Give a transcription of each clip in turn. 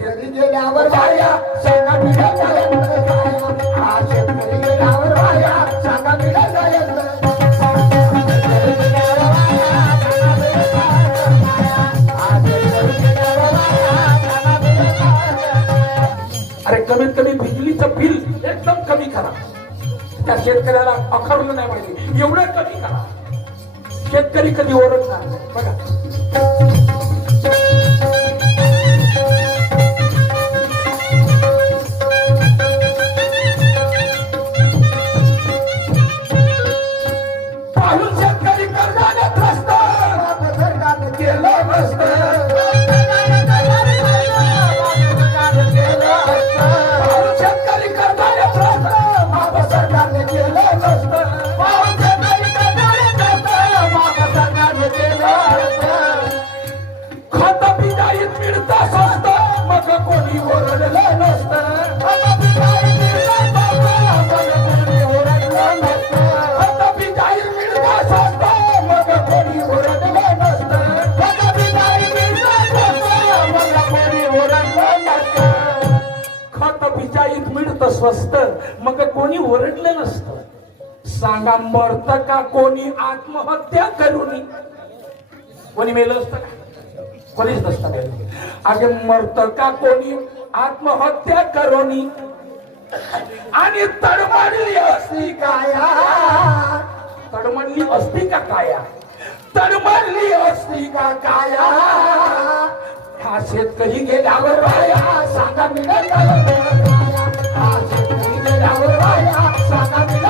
शेतकरी गेल्यावर बाया सांगा मिळत हा शेतकरी गेल्यावर बाया सांगा मिळत अरे कमीत कमी बिजलीचं बिल एकदम कमी करा. त्या शेतकऱ्याला अखरलं नाही पाहिजे एवढं कमी करा. शेतकरी कधी ओरडणार नाही बघा. पाहून शेतकरी कर्जाने त्रस्त सरकारने केलं नसतं. स्वस्त मग कोणी ओरडलं नसतं. सांगा मरत का कोणी आत्महत्या करून? कोणी मेलं असतं का? कोणीच नसतं मेलं. अगे मरत का कोणी आत्महत्या करून? आणि तडमडली असती काया, तडमडली असती का काया, तडमडली असती का काया. हा शेतकरी गेल्यावर बाया सांगा मिळत हा शेतकरी गेल्यावर बाया सांगा मिळत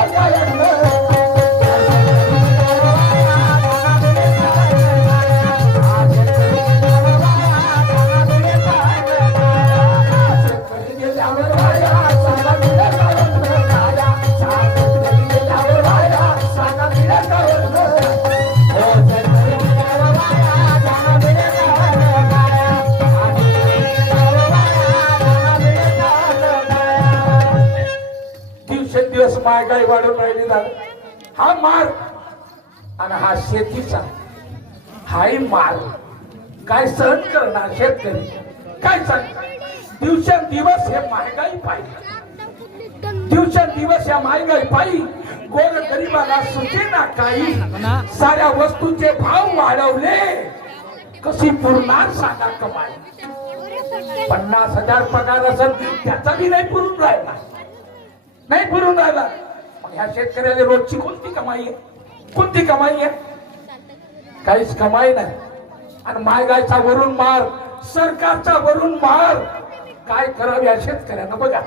महागाई वाढून राहिली. झालं हा मार आणि हा शेतीचा हाही मार. काय सहन करणार शेतकरी? काय सहन? दिवसेंदिवस हे महागाई पाहिजे, दिवसेंदिवस या महागाई पाहिजे गोर गरीबाला सुचे ना काही. साऱ्या वस्तूंचे भाव वाढवले कशी पुरणार सांगा कमाई? 50,000 पगार असेल त्याचा बी नाही पुरून राहिला, नाही पुरून राहिला. मग ह्या शेतकऱ्याला रोजची कोणती कमाई आहे? कोणती कमाई आहे? काहीच कमाई नाही. आणि महागाईचा वरून मार, सरकारचा वरून मार. काय करावं या शेतकऱ्यांना बघा.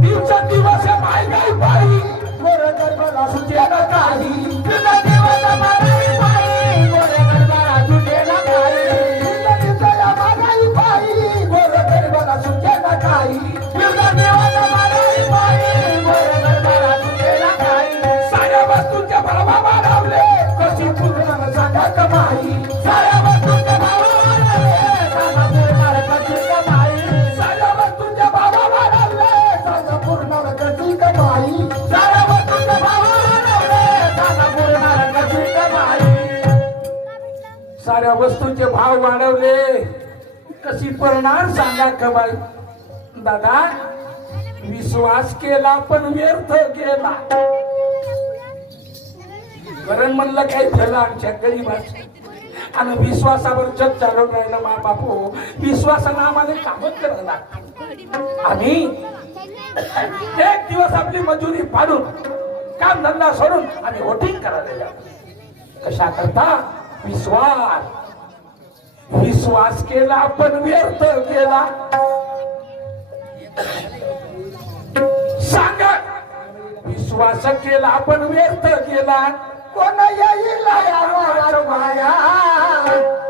दिवसेंदिवस या महागाई पायी गोरगरिबाला सुचेना काही. दिवसेंदिवस महागाई पायी गोरगरिबाला सुचेना काही. दिवसेंदिवस महागाई पायी गोरगरिबाला सुचेना काही. दिवसेंदिवस महागाई पायी गोरगरिबाला सुचेना काही. साऱ्या वस्तूंचे भाव वाढवले कशी पुरणार सांगा कमाई? साऱ्या वस्तूंचे भाव वाढवले सांगा पुरणार कशी कमाई? साऱ्या वस्तूंचे भाव वाढवले सांगा पुरणार कशी कमाई? साऱ्या वस्तूंचे भाव वाढवले सांगा पुरणार कशी कमाई? साऱ्या वस्तूंचे भाव वाढवले कशी पुरणार सांगा कमाई? दादा विश्वास केला पण व्यर्थ गेला. कारण म्हणलं काही झालं आमच्या गरीबाचं आणि विश्वासावर जग चालवून राहिलं. मा बापू विश्वासानं आम्हाला कामच करायला. आम्ही एक दिवस आपली मजुरी पाडून काम धंदा सोडून आम्ही वोटिंग करायला. कशा करता? विश्वास. विश्वास केला पण व्यर्थ केला. सांगा विश्वास केला पण व्यर्थ केला. कोण येईल वाया,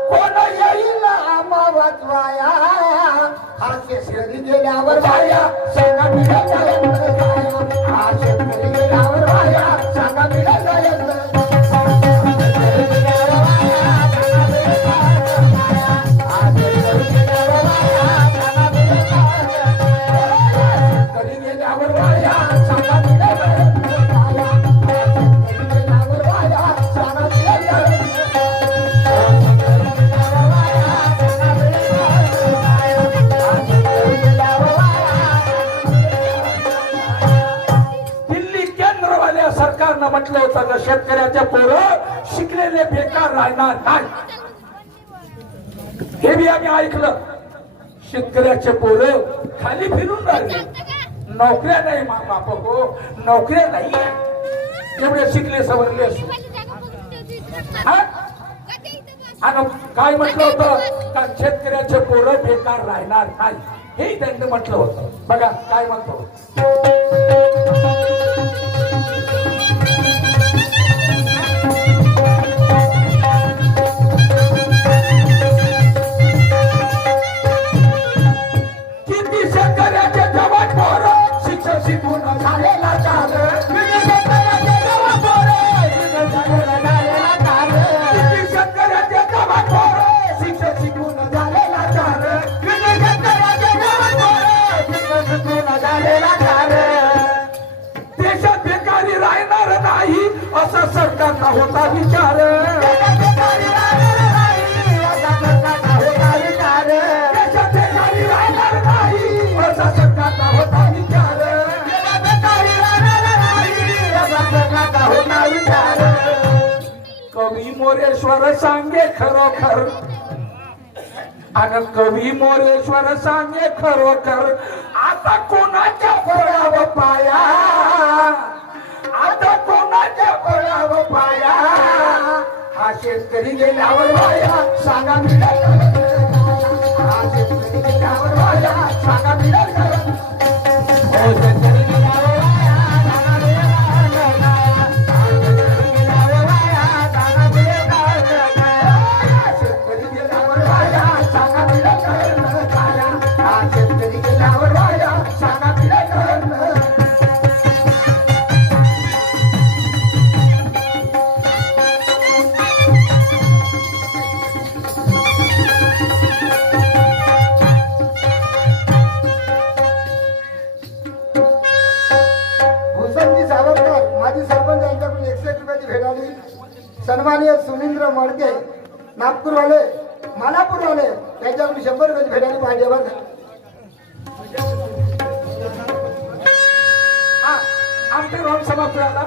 कोण येईल वाचवाया. हा शेतकरी गेल्यावर बाया सांगा मिळत हा शेतकरी गेल्यावर बाया सांगा मिळत. गेल्यावर वाया सांगा दिल्या काया शेतकरी गेल्यावर वाया सांगा दिल्या दिल्ली केंद्रवाल्या सरकारनं म्हटलं होतं का शेतकऱ्याच्या पोरं शिकलेले बेकार राहणार नाही. हे बी आम्ही ऐकलं. शेतकऱ्याचे पोरं खाली फिरून राहिले. नोकऱ्या नाही बाप हो, नोकऱ्या नाही. एवढे शिकले सवरले असून आणि काय म्हटलं होतं का शेतकऱ्याचे पोरं बेकार राहणार नाही. हे त्यांनी म्हटलं होतं. बघा काय म्हणतो. किती शेतकऱ्याचे जवान पोरं शिक्षण शिकून झालेला चाल. किती शेतकऱ्याचे जवान पोरं किती शेतकऱ्याचे जवान पोरं शिक्षण शिकून झालेला चाल. किती शेतकऱ्याचे जवान पोरं शिक्षण शिकून झालेला चाल. देशात बेकारी राहणार नाही असा सरकारचा होता विचार. देशात बेकारी राहणार नाही असा सरकारचा होता विचार. देशात बेकारी राहणार नाही असा सरकारचा होता विचार. देशात बेकारी राहणार नाही असा सरकारचा होता विचार. कवी मोरेश्वर सांगे खरोखर आणि कवी मोरेश्वर सांगे खरोखर आता कोणाच्या पडाव पाया. आता कोणाच्या पडाव पाया. हा शेतकरी गेल्यावर वाया सांगा मिळाल. हा शेतकरी गेल्यावर वाया सांगा मिळाल. हो शेतकरी गेल्यावर वाया सांगा मिळाल. हा शेतकरी गेल्यावर वाया सांगा मिळाल. शेतकरी गेल्यावर वाया सांगा मिळाल. हा शेतकरी गेल्यावर वाया सांगा मिळाल. भूषणजी सावरकर माजी सरपंच यांच्याकडून 61 रुपयाची भेट आली. सन्माननीय सुनींद्र मडके नागपूरवाले मालापूरवाले त्यांच्याकडून 100 रुपयाची भेट आली. पाहिजेवर आमचे रोम समाप्त झाला.